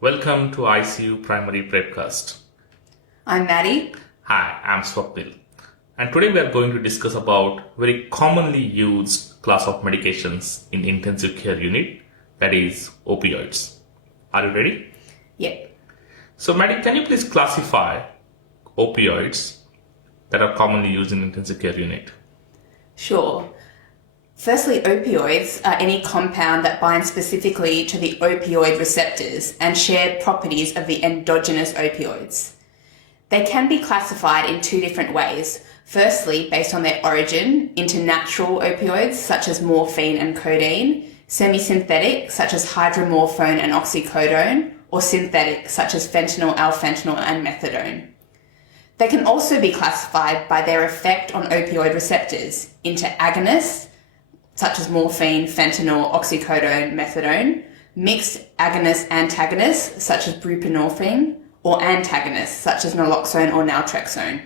Welcome to ICU Primary Prepcast. I'm Maddi. Hi, I'm Swapnil. And today we are going to discuss about very commonly used class of medications in intensive care unit, that is opioids. Are you ready? Yep. So Maddi, can you please classify opioids that are commonly used in intensive care unit? Sure. Firstly, opioids are any compound that binds specifically to the opioid receptors and share properties of the endogenous opioids. They can be classified in two different ways. Firstly, based on their origin into natural opioids such as morphine and codeine, semi-synthetic such as hydromorphone and oxycodone, or synthetic such as fentanyl, alfentanyl and methadone. They can also be classified by their effect on opioid receptors into agonists such as morphine, fentanyl, oxycodone, methadone, mixed agonist-antagonists such as buprenorphine, or antagonists such as naloxone or naltrexone.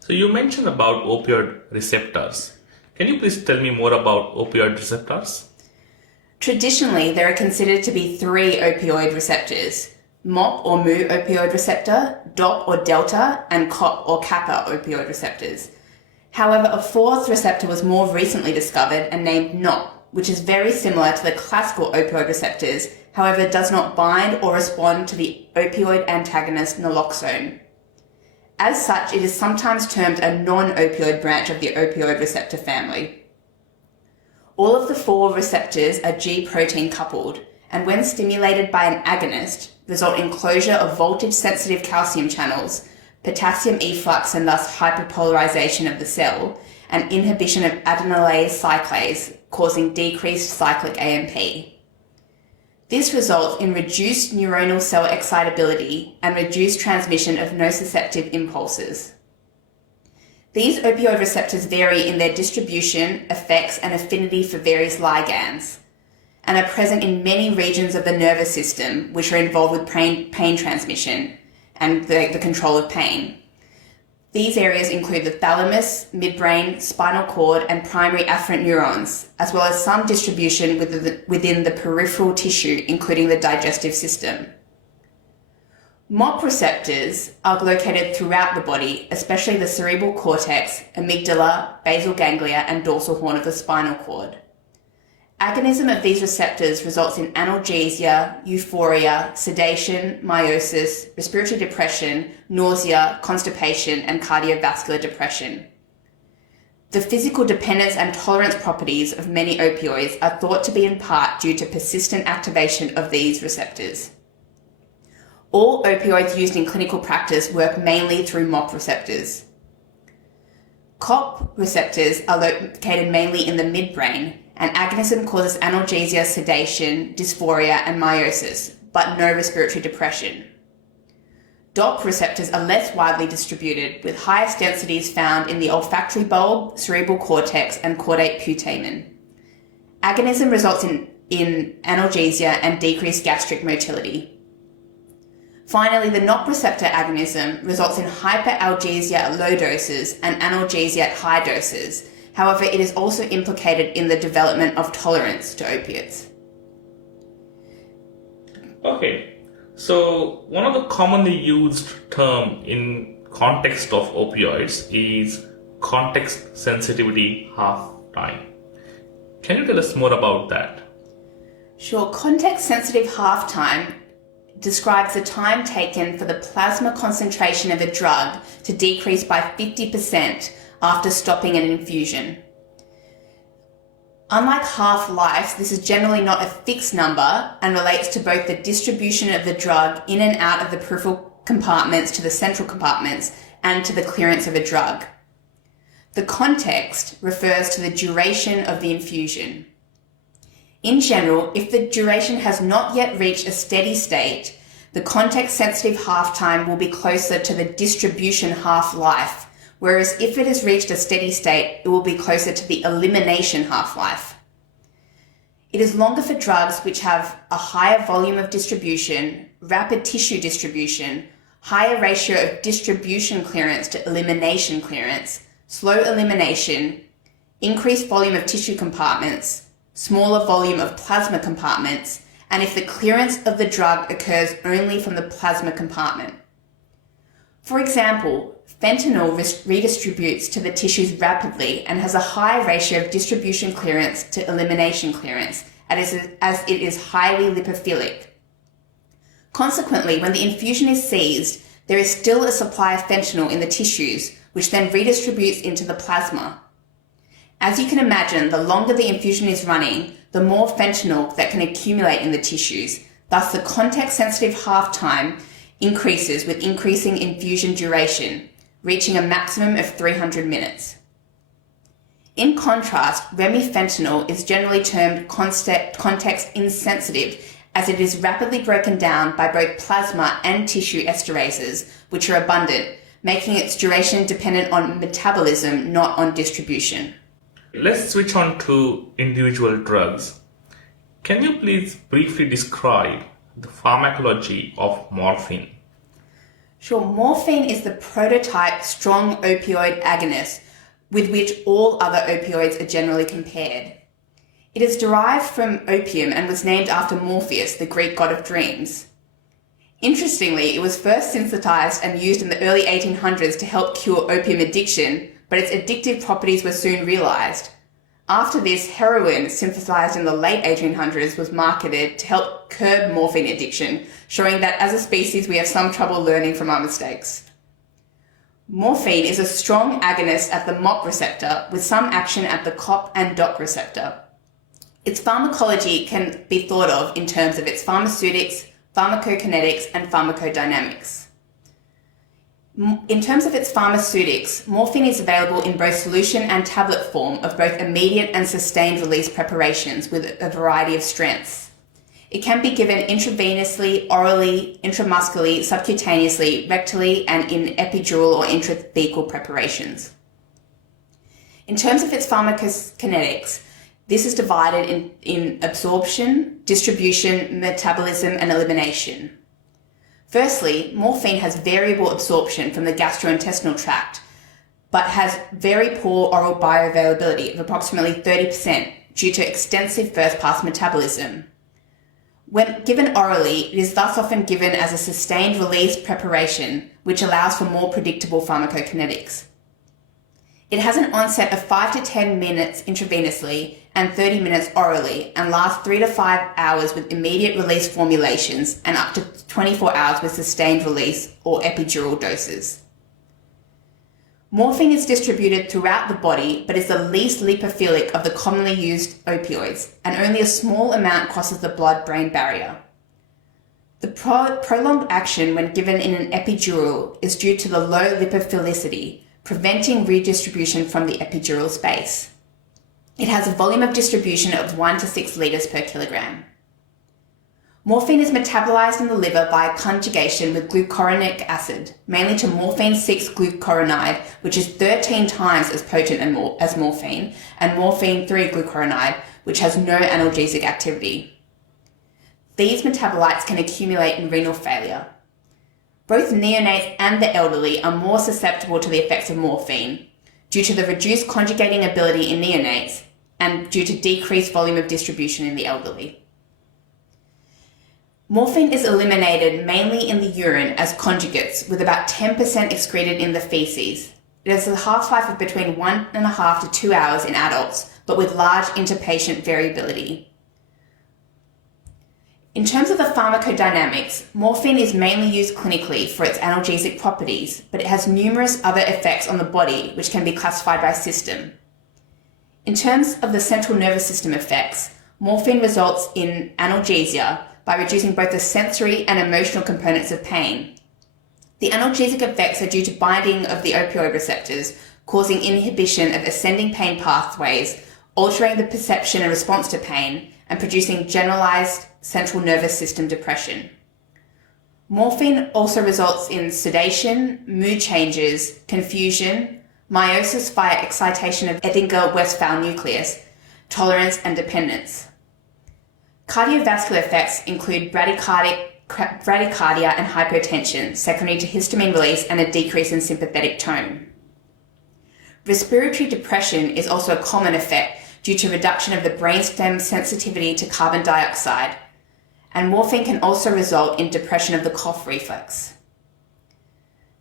So you mentioned about opioid receptors. Can you please tell me more about opioid receptors? Traditionally, there are considered to be three opioid receptors: MOP or mu opioid receptor, DOP or delta, and COP or kappa opioid receptors. However, a fourth receptor was more recently discovered and named NOP, which is very similar to the classical opioid receptors, however does not bind or respond to the opioid antagonist naloxone. As such, it is sometimes termed a non-opioid branch of the opioid receptor family. All of the four receptors are G-protein coupled, and when stimulated by an agonist, result in closure of voltage-sensitive calcium channels, potassium efflux and thus hyperpolarization of the cell, and inhibition of adenylase cyclase, causing decreased cyclic AMP. This results in reduced neuronal cell excitability and reduced transmission of nociceptive impulses. These opioid receptors vary in their distribution, effects, and affinity for various ligands, and are present in many regions of the nervous system which are involved with pain transmission and the control of pain. These areas include the thalamus, midbrain, spinal cord, and primary afferent neurons, as well as some distribution within the peripheral tissue, including the digestive system. MOP receptors are located throughout the body, especially the cerebral cortex, amygdala, basal ganglia, and dorsal horn of the spinal cord. Agonism of these receptors results in analgesia, euphoria, sedation, meiosis, respiratory depression, nausea, constipation, and cardiovascular depression. The physical dependence and tolerance properties of many opioids are thought to be in part due to persistent activation of these receptors. All opioids used in clinical practice work mainly through MOP receptors. COP receptors are located mainly in the midbrain, and agonism causes analgesia, sedation, dysphoria, and meiosis, but no respiratory depression. DOP receptors are less widely distributed, with highest densities found in the olfactory bulb, cerebral cortex, and caudate putamen. Agonism results in analgesia and decreased gastric motility. Finally, the NOP receptor agonism results in hyperalgesia at low doses and analgesia at high doses. However, it is also implicated in the development of tolerance to opiates. Okay, so one of the commonly used term in context of opioids is context sensitivity half time. Can you tell us more about that? Sure. Context sensitive half time describes the time taken for the plasma concentration of a drug to decrease by 50% after stopping an infusion. Unlike half-life, this is generally not a fixed number and relates to both the distribution of the drug in and out of the peripheral compartments to the central compartments and to the clearance of a drug. The context refers to the duration of the infusion. In general, if the duration has not yet reached a steady state, the context-sensitive half-time will be closer to the distribution half-life, whereas if it has reached a steady state, it will be closer to the elimination half-life. It is longer for drugs which have a higher volume of distribution, rapid tissue distribution, higher ratio of distribution clearance to elimination clearance, slow elimination, increased volume of tissue compartments, smaller volume of plasma compartments, and if the clearance of the drug occurs only from the plasma compartment. For example, fentanyl redistributes to the tissues rapidly and has a high ratio of distribution clearance to elimination clearance, as it is highly lipophilic. Consequently, when the infusion is seized, there is still a supply of fentanyl in the tissues, which then redistributes into the plasma. As you can imagine, the longer the infusion is running, the more fentanyl that can accumulate in the tissues. Thus, the context-sensitive half-time increases with increasing infusion duration, reaching a maximum of 300 minutes. In contrast, remifentanil is generally termed context insensitive, as it is rapidly broken down by both plasma and tissue esterases, which are abundant, making its duration dependent on metabolism, not on distribution. Let's switch on to individual drugs. Can you please briefly describe the pharmacology of morphine? Sure, morphine is the prototype strong opioid agonist with which all other opioids are generally compared. It is derived from opium and was named after Morpheus, the Greek god of dreams. Interestingly, it was first synthesized and used in the early 1800s to help cure opium addiction, but its addictive properties were soon realized. After this, heroin, synthesized in the late 1800s, was marketed to help curb morphine addiction, showing that as a species we have some trouble learning from our mistakes. Morphine is a strong agonist at the MOP receptor with some action at the COP and DOP receptor. Its pharmacology can be thought of in terms of its pharmaceutics, pharmacokinetics, and pharmacodynamics. In terms of its pharmaceutics, morphine is available in both solution and tablet form of both immediate and sustained release preparations with a variety of strengths. It can be given intravenously, orally, intramuscularly, subcutaneously, rectally, and in epidural or intrathecal preparations. In terms of its pharmacokinetics, this is divided in absorption, distribution, metabolism, and elimination. Firstly, morphine has variable absorption from the gastrointestinal tract, but has very poor oral bioavailability of approximately 30% due to extensive first-pass metabolism. When given orally, it is thus often given as a sustained release preparation, which allows for more predictable pharmacokinetics. It has an onset of 5 to 10 minutes intravenously and 30 minutes orally, and lasts 3 to 5 hours with immediate release formulations and up to 24 hours with sustained release or epidural doses. Morphine is distributed throughout the body, but is the least lipophilic of the commonly used opioids, and only a small amount crosses the blood-brain barrier. The prolonged action when given in an epidural is due to the low lipophilicity, preventing redistribution from the epidural space. It has a volume of distribution of 1 to 6 litres per kilogram. Morphine is metabolized in the liver by conjugation with glucuronic acid, mainly to morphine-6-glucuronide, which is 13 times as potent as morphine, and morphine-3-glucuronide, which has no analgesic activity. These metabolites can accumulate in renal failure. Both neonates and the elderly are more susceptible to the effects of morphine due to the reduced conjugating ability in neonates and due to decreased volume of distribution in the elderly. Morphine is eliminated mainly in the urine as conjugates, with about 10% excreted in the feces. It has a half-life of between 1.5 to 2 hours in adults, but with large interpatient variability. In terms of the pharmacodynamics, morphine is mainly used clinically for its analgesic properties, but it has numerous other effects on the body which can be classified by system. In terms of the central nervous system effects, morphine results in analgesia by reducing both the sensory and emotional components of pain. The analgesic effects are due to binding of the opioid receptors, causing inhibition of ascending pain pathways, altering the perception and response to pain, and producing generalized central nervous system depression. Morphine also results in sedation, mood changes, confusion, meiosis via excitation of Edinger-Westphal nucleus, tolerance, and dependence. Cardiovascular effects include bradycardia and hypotension, secondary to histamine release and a decrease in sympathetic tone. Respiratory depression is also a common effect due to reduction of the brainstem sensitivity to carbon dioxide, and morphine can also result in depression of the cough reflex.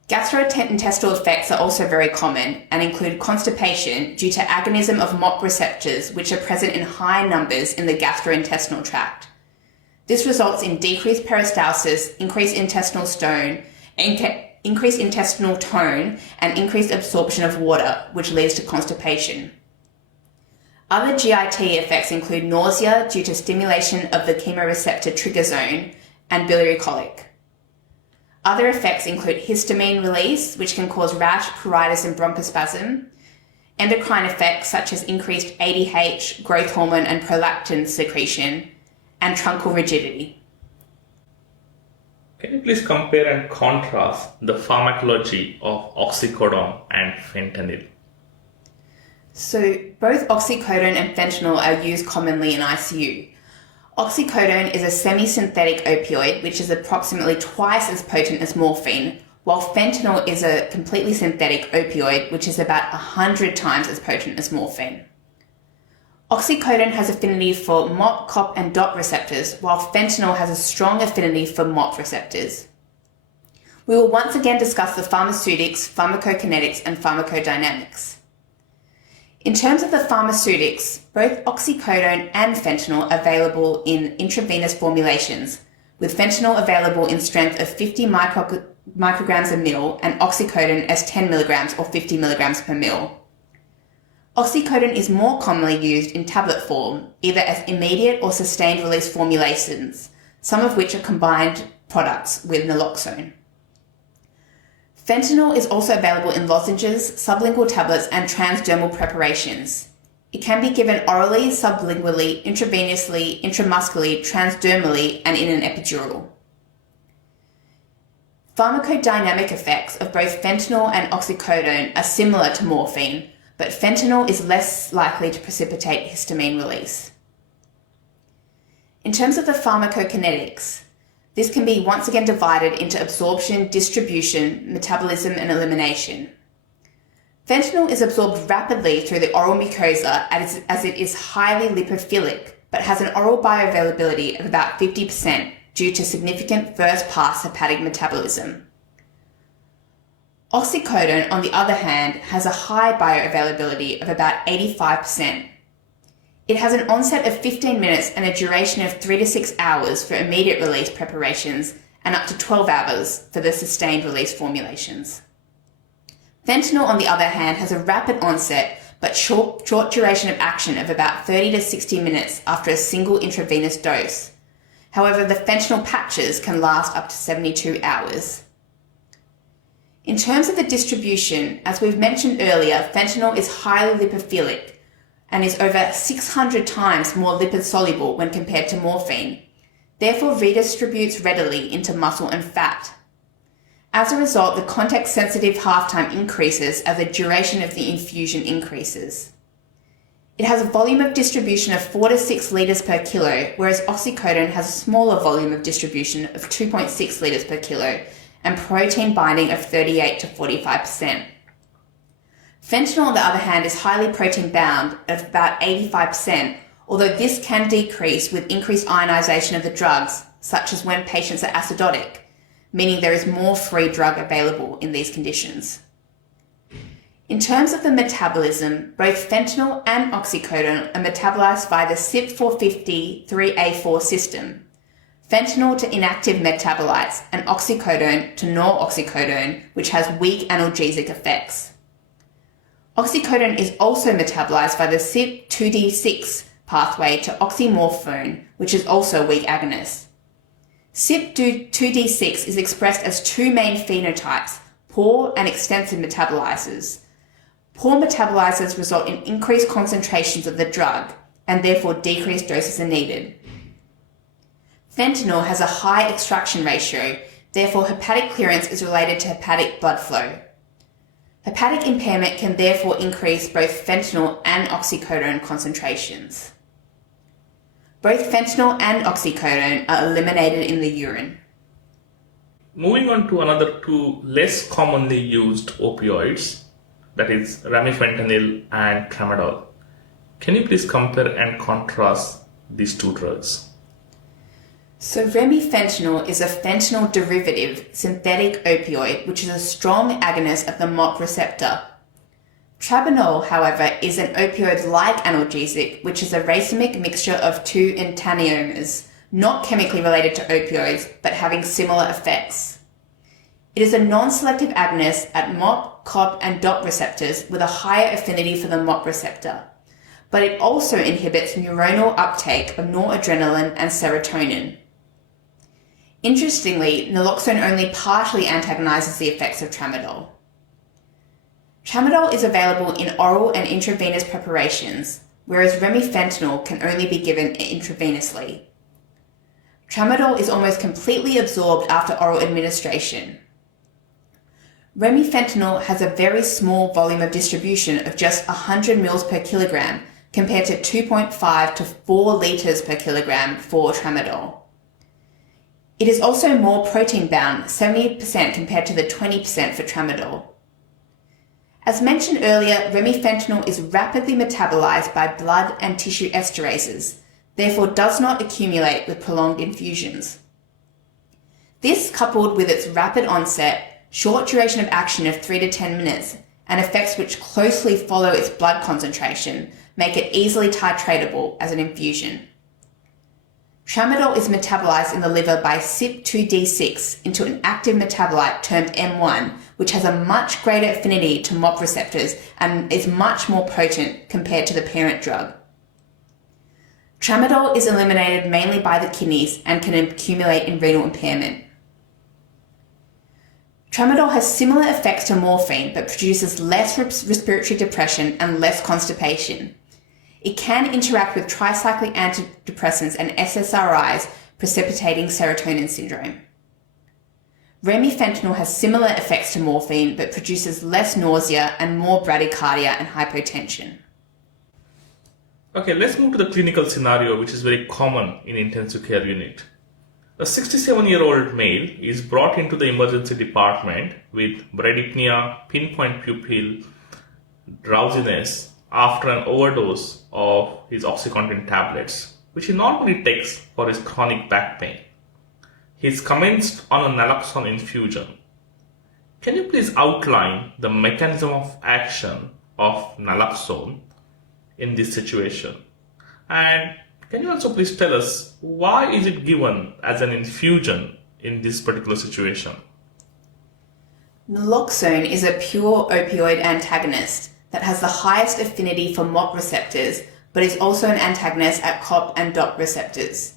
Gastrointestinal effects are also very common and include constipation due to agonism of MOP receptors, which are present in high numbers in the gastrointestinal tract. This results in decreased peristalsis, increased intestinal tone, and increased absorption of water, which leads to constipation. Other GIT effects include nausea due to stimulation of the chemoreceptor trigger zone and biliary colic. Other effects include histamine release, which can cause rash, pruritus, and bronchospasm, endocrine effects such as increased ADH, growth hormone, and prolactin secretion, and truncal rigidity. Can you please compare and contrast the pharmacology of oxycodone and fentanyl? So both oxycodone and fentanyl are used commonly in ICU. Oxycodone is a semi-synthetic opioid, which is approximately twice as potent as morphine, while fentanyl is a completely synthetic opioid, which is about 100 times as potent as morphine. Oxycodone has affinity for MOP, COP, and DOT receptors, while fentanyl has a strong affinity for MOP receptors. We will once again discuss the pharmaceutics, pharmacokinetics, and pharmacodynamics. In terms of the pharmaceutics, both oxycodone and fentanyl are available in intravenous formulations, with fentanyl available in strength of 50 micrograms a mil and oxycodone as 10 milligrams or 50 milligrams per mil. Oxycodone is more commonly used in tablet form, either as immediate or sustained release formulations, some of which are combined products with naloxone. Fentanyl is also available in lozenges, sublingual tablets, and transdermal preparations. It can be given orally, sublingually, intravenously, intramuscularly, transdermally, and in an epidural. Pharmacodynamic effects of both fentanyl and oxycodone are similar to morphine, but fentanyl is less likely to precipitate histamine release. In terms of the pharmacokinetics, this can be once again divided into absorption, distribution, metabolism, and elimination. Fentanyl is absorbed rapidly through the oral mucosa as it is highly lipophilic, but has an oral bioavailability of about 50% due to significant first-pass hepatic metabolism. Oxycodone, on the other hand, has a high bioavailability of about 85%. It has an onset of 15 minutes and a duration of 3 to 6 hours for immediate release preparations and up to 12 hours for the sustained release formulations. Fentanyl, on the other hand, has a rapid onset but short duration of action of about 30 to 60 minutes after a single intravenous dose. However, the fentanyl patches can last up to 72 hours. In terms of the distribution, as we've mentioned earlier, fentanyl is highly lipophilic and is over 600 times more lipid-soluble when compared to morphine, therefore redistributes readily into muscle and fat. As a result, the context-sensitive half-time increases as the duration of the infusion increases. It has a volume of distribution of 4 to 6 litres per kilo, whereas oxycodone has a smaller volume of distribution of 2.6 litres per kilo and protein binding of 38 to 45%. Fentanyl, on the other hand, is highly protein bound at about 85%, although this can decrease with increased ionization of the drugs, such as when patients are acidotic, meaning there is more free drug available in these conditions. In terms of the metabolism, both fentanyl and oxycodone are metabolized by the CYP450-3A4 system, fentanyl to inactive metabolites and oxycodone to noroxycodone, which has weak analgesic effects. Oxycodone is also metabolized by the CYP2D6 pathway to oxymorphone, which is also a weak agonist. CYP2D6 is expressed as two main phenotypes, poor and extensive metabolizers. Poor metabolizers result in increased concentrations of the drug, and therefore decreased doses are needed. Fentanyl has a high extraction ratio, therefore hepatic clearance is related to hepatic blood flow. Hepatic impairment can therefore increase both fentanyl and oxycodone concentrations. Both fentanyl and oxycodone are eliminated in the urine. Moving on to another two less commonly used opioids, that is remifentanil and Tramadol. Can you please compare and contrast these two drugs? So remifentanil is a fentanyl derivative synthetic opioid which is a strong agonist of the MOP receptor. Tramadol, however, is an opioid-like analgesic which is a racemic mixture of two enantiomers, not chemically related to opioids but having similar effects. It is a non-selective agonist at MOP, COP and DOP receptors with a higher affinity for the MOP receptor, but it also inhibits neuronal uptake of noradrenaline and serotonin. Interestingly, naloxone only partially antagonizes the effects of tramadol. Tramadol is available in oral and intravenous preparations, whereas remifentanil can only be given intravenously. Tramadol is almost completely absorbed after oral administration. Remifentanil has a very small volume of distribution of just 100 ml per kilogram compared to 2.5 to 4 litres per kilogram for tramadol. It is also more protein bound, 70% compared to the 20% for tramadol. As mentioned earlier, remifentanil is rapidly metabolized by blood and tissue esterases, therefore does not accumulate with prolonged infusions. This, coupled with its rapid onset, short duration of action of 3 to 10 minutes, and effects which closely follow its blood concentration, make it easily titratable as an infusion. Tramadol is metabolized in the liver by CYP2D6 into an active metabolite termed M1, which has a much greater affinity to MOP receptors and is much more potent compared to the parent drug. Tramadol is eliminated mainly by the kidneys and can accumulate in renal impairment. Tramadol has similar effects to morphine but produces less respiratory depression and less constipation. It can interact with tricyclic antidepressants and SSRIs, precipitating serotonin syndrome. Remifentanil has similar effects to morphine but produces less nausea and more bradycardia and hypotension. Okay, let's move to the clinical scenario which is very common in intensive care unit. A 67-year-old male is brought into the emergency department with bradypnea, pinpoint pupil, drowsiness after an overdose of his OxyContin tablets, which he normally takes for his chronic back pain. He is commenced on a Naloxone infusion. Can you please outline the mechanism of action of Naloxone in this situation? And can you also please tell us why is it given as an infusion in this particular situation? Naloxone is a pure opioid antagonist that has the highest affinity for MOP receptors, but is also an antagonist at COP and DOP receptors.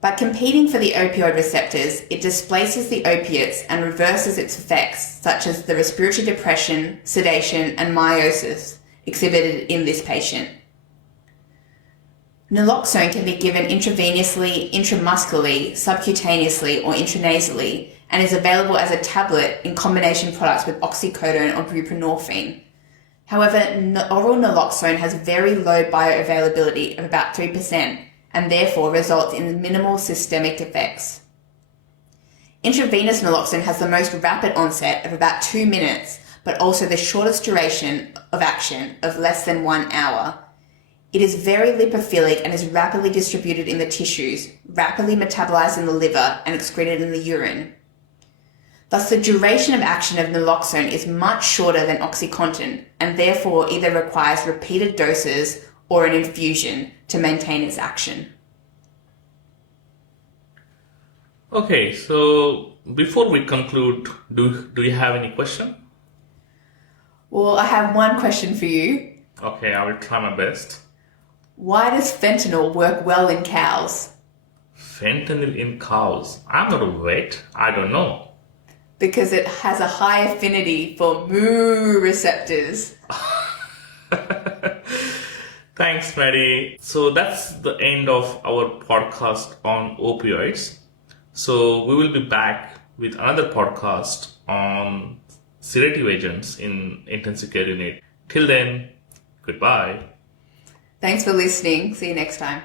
By competing for the opioid receptors, it displaces the opiates and reverses its effects, such as the respiratory depression, sedation, and meiosis exhibited in this patient. Naloxone can be given intravenously, intramuscularly, subcutaneously, or intranasally, and is available as a tablet in combination products with oxycodone or buprenorphine. However, oral naloxone has very low bioavailability of about 3% and therefore results in minimal systemic effects. Intravenous naloxone has the most rapid onset of about 2 minutes, but also the shortest duration of action of less than 1 hour. It is very lipophilic and is rapidly distributed in the tissues, rapidly metabolized in the liver and excreted in the urine. Thus, the duration of action of naloxone is much shorter than OxyContin and therefore either requires repeated doses or an infusion to maintain its action. Okay, so before we conclude, do you have any question? Well, I have one question for you. Okay, I will try my best. Why does fentanyl work well in cows? Fentanyl in cows? I'm not a vet. I don't know. Because it has a high affinity for moo receptors. Thanks, Maddi. So that's the end of our podcast on opioids. So we will be back with another podcast on sedative agents in intensive care unit. Till then, goodbye. Thanks for listening. See you next time.